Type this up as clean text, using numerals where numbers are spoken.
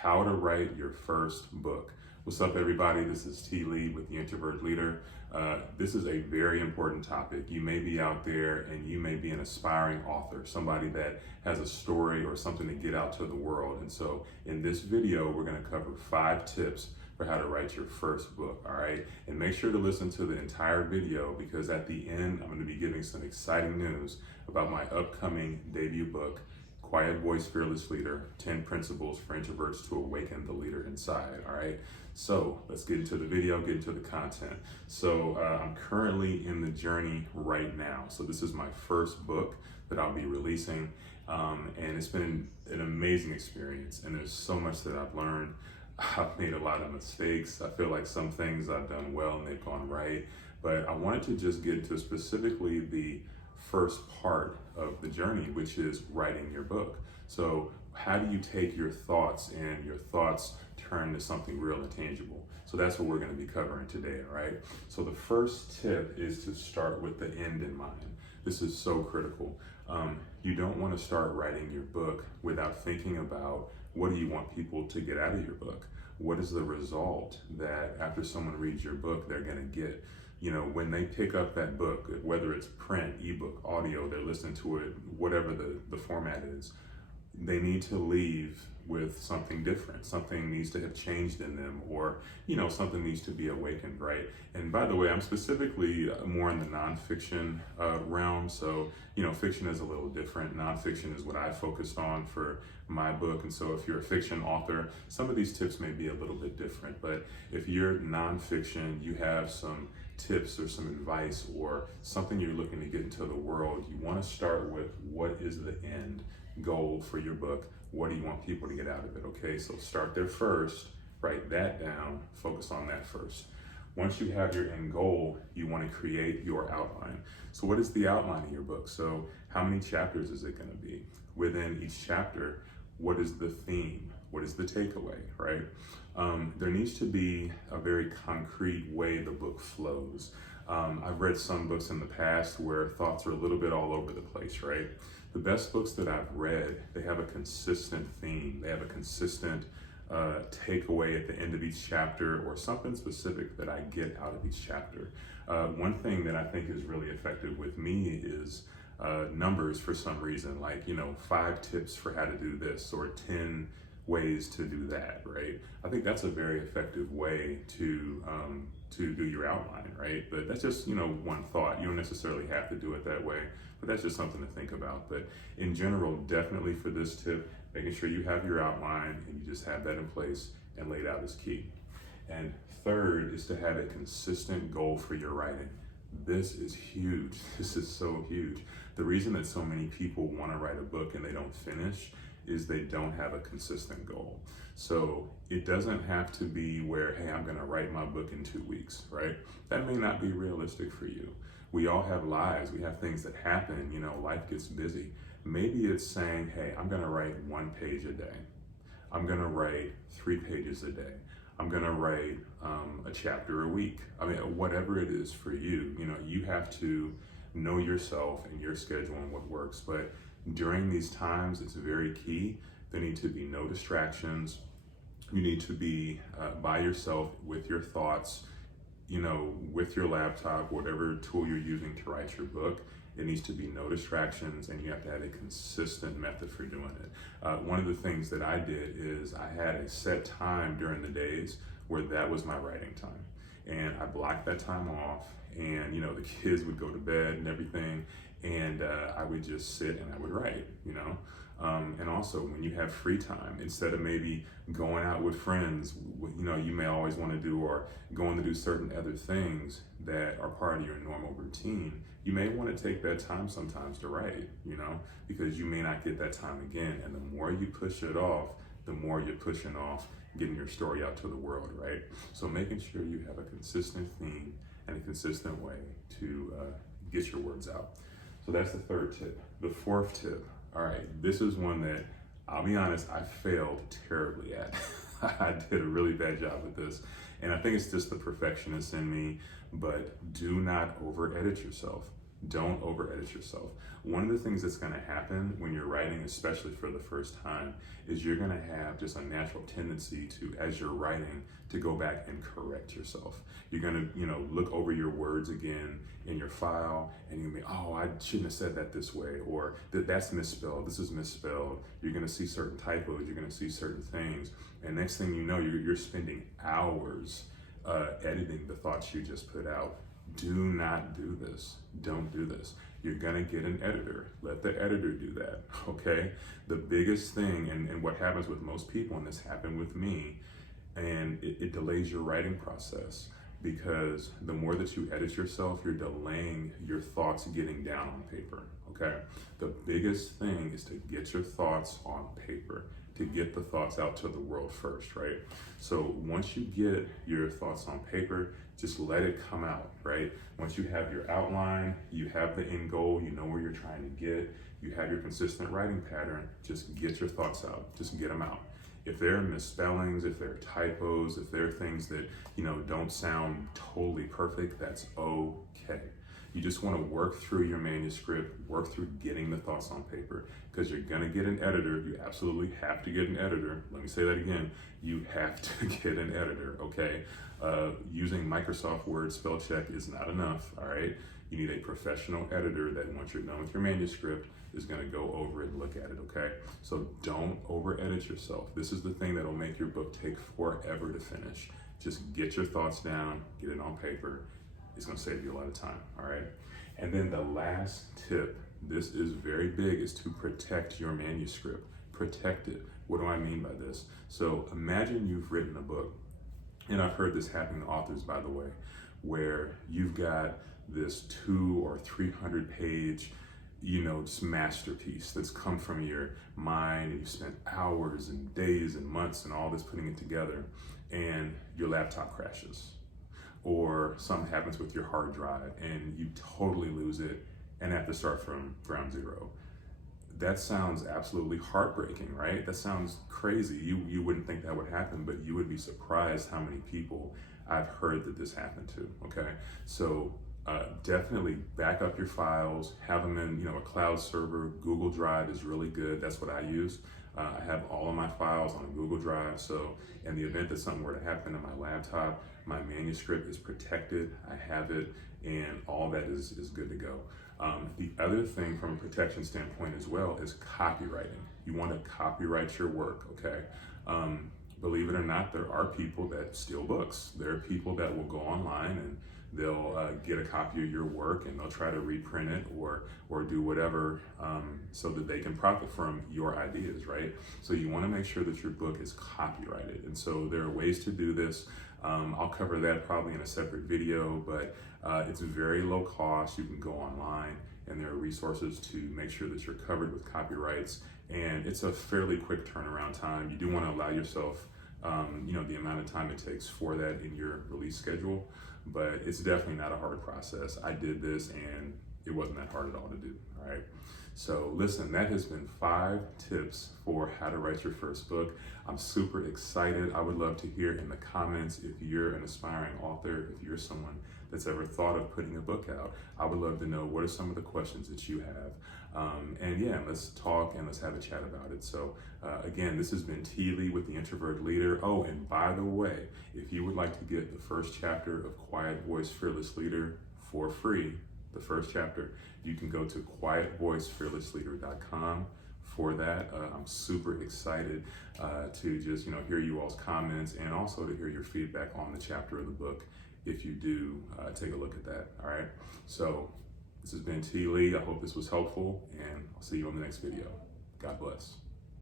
how to write your first book. What's up, everybody? This is T. Lee with The Introvert Leader. This is a very important topic. You may be out there and you may be an aspiring author, somebody that has a story or something to get out to the world. And so in this video, we're going to cover 5 tips for how to write your first book, all right? And make sure to listen to the entire video, because at the end, I'm going to be giving some exciting news about my upcoming debut book, Quiet Voice Fearless Leader, 10 Principles for Introverts to Awaken the Leader Inside, all right? So let's get into the video, get into the content. So I'm currently in the journey right now. So this is my first book that I'll be releasing, and it's been an amazing experience, and there's so much that I've learned. I've made a lot of mistakes. I feel like some things I've done well and they've gone right, but I wanted to just get into specifically the first part of the journey, which is writing your book. So how do you take your thoughts and your thoughts turn to something real and tangible? So that's what we're going to be covering today, all right? So the first tip is to start with the end in mind. This is so critical. You don't want to start writing your book without thinking about, what do you want people to get out of your book? What is the result that after someone reads your book, they're going to get? You know, when they pick up that book, whether it's print, ebook, audio, they're listening to it, whatever the format is, they need to leave with something different. Something needs to have changed in them, or, you know, something needs to be awakened, right? And by the way, I'm specifically more in the nonfiction realm. So, you know, fiction is a little different. Nonfiction is what I focused on for my book. And so if you're a fiction author, some of these tips may be a little bit different. But if you're nonfiction, you have some tips or some advice or something you're looking to get into the world, you want to start with, what is the end goal for your book? What do you want people to get out of it? Okay, so start there first, write that down, focus on that first. Once you have your end goal, you want to create your outline. So what is the outline of your book? So how many chapters is it going to be? Within each chapter, what is the theme? What is the takeaway, right? There needs to be a very concrete way the book flows. I've read some books in the past where thoughts are a little bit all over the place, right? The best books that I've read, they have a consistent theme. They have a consistent takeaway at the end of each chapter, or something specific that I get out of each chapter. One thing that I think is really effective with me is numbers for some reason, like, you know, 5 tips for how to do this, or 10 ways to do that, right? I think that's a very effective way to do your outline, right? But that's just, you know, one thought. You don't necessarily have to do it that way, but that's just something to think about. But in general, definitely for this tip, making sure you have your outline and you just have that in place and laid out is key. And third is to have a consistent goal for your writing. This is huge. This is so huge. The reason that so many people want to write a book and they don't finish is they don't have a consistent goal. So it doesn't have to be where, hey, I'm going to write my book in 2 weeks, right? That may not be realistic for you. We all have lives. We have things that happen. You know, life gets busy. Maybe it's saying, hey, I'm going to write 1 page a day. I'm going to write 3 pages a day. I'm going to write a chapter a week. I mean, whatever it is for you, you know, you have to know yourself and your schedule and what works. But during these times, it's very key. There need to be no distractions. You need to be by yourself with your thoughts, you know, with your laptop, whatever tool you're using to write your book. It needs to be no distractions, and you have to have a consistent method for doing it. One of the things that I did is I had a set time during the days where that was my writing time. And I blocked that time off, and, you know, the kids would go to bed and everything, and I would just sit and I would write, you know. And also, when you have free time, instead of maybe going out with friends, you know, you may always want to do, or going to do certain other things that are part of your normal routine, you may want to take that time sometimes to write, you know, because you may not get that time again. And the more you push it off, the more you're pushing off getting your story out to the world, right? So making sure you have a consistent theme and a consistent way to get your words out. So that's the third tip. The fourth tip, all right, this is one that, I'll be honest, I failed terribly at. I did a really bad job with this. And I think it's just the perfectionist in me, but do not over edit yourself. Don't over edit yourself. One of the things that's going to happen when you're writing, especially for the first time, is you're going to have just a natural tendency to, as you're writing, to go back and correct yourself. You're going to, look over your words again in your file, and you'll be, oh, I shouldn't have said that this way, or that's misspelled, this is misspelled. You're going to see certain typos, you're going to see certain things, and next thing you know, you're spending hours editing the thoughts you just put out. Do not do this. Don't do this. You're gonna get an editor. Let the editor do that, okay? The biggest thing, and what happens with most people, and this happened with me, and it delays your writing process, because the more that you edit yourself, you're delaying your thoughts getting down on paper, okay? The biggest thing is to get your thoughts on paper, to get the thoughts out to the world first, right? So once you get your thoughts on paper, just let it come out, right? Once you have your outline, you have the end goal, you know where you're trying to get, you have your consistent writing pattern, just get your thoughts out, just get them out. If there are misspellings, if there are typos, if there are things that, don't sound totally perfect, that's okay. You just want to work through your manuscript, work through getting the thoughts on paper, because you're going to get an editor. You absolutely have to get an editor. Let me say that again. You have to get an editor, okay? Using Microsoft Word spell check is not enough, all right? You need a professional editor that, once you're done with your manuscript, is going to go over it and look at it, okay? So don't over edit yourself. This is the thing that will make your book take forever to finish. Just get your thoughts down, get it on paper. It's going to save you a lot of time, all right? And then the last tip, this is very big, is to protect your manuscript. Protect it. What do I mean by this? So imagine you've written a book, and I've heard this happen to authors, by the way, where you've got this 200 or 300 page, just masterpiece that's come from your mind, and you spent hours and days and months and all this putting it together, and your laptop crashes, or something happens with your hard drive and you totally lose it and have to start from ground zero. That sounds absolutely heartbreaking, right? That sounds crazy. You wouldn't think that would happen, but you would be surprised how many people I've heard that this happened to, okay? So definitely back up your files, have them in a cloud server. Google Drive is really good. That's what I use. I have all of my files on a Google Drive, so in the event that something were to happen to my laptop, my manuscript is protected, I have it, and all that is good to go. The other thing from a protection standpoint as well is copywriting. You want to copyright your work, okay? Believe it or not, there are people that steal books. There are people that will go online and they'll get a copy of your work and they'll try to reprint it or do whatever so that they can profit from your ideas, right? So you want to make sure that your book is copyrighted. And so there are ways to do this. I'll cover that probably in a separate video, but it's very low cost. You can go online and there are resources to make sure that you're covered with copyrights. And it's a fairly quick turnaround time. You do want to allow yourself the amount of time it takes for that in your release schedule, but it's definitely not a hard process. I did this and it wasn't that hard at all to do, all right? So listen, that has been 5 tips for how to write your first book. I'm super excited. I would love to hear in the comments if you're an aspiring author, if you're someone that's ever thought of putting a book out. I would love to know what are some of the questions that you have. And yeah, let's talk and let's have a chat about it. So again, this has been T. Lee with The Introvert Leader. Oh, and by the way, if you would like to get the first chapter of Quiet Voice Fearless Leader for free, the first chapter, you can go to quietvoicefearlessleader.com for that. I'm super excited to just hear you all's comments and also to hear your feedback on the chapter of the book if you do take a look at that. All right, so this has been T. Lee. I hope this was helpful, and I'll see you on the next video. God bless.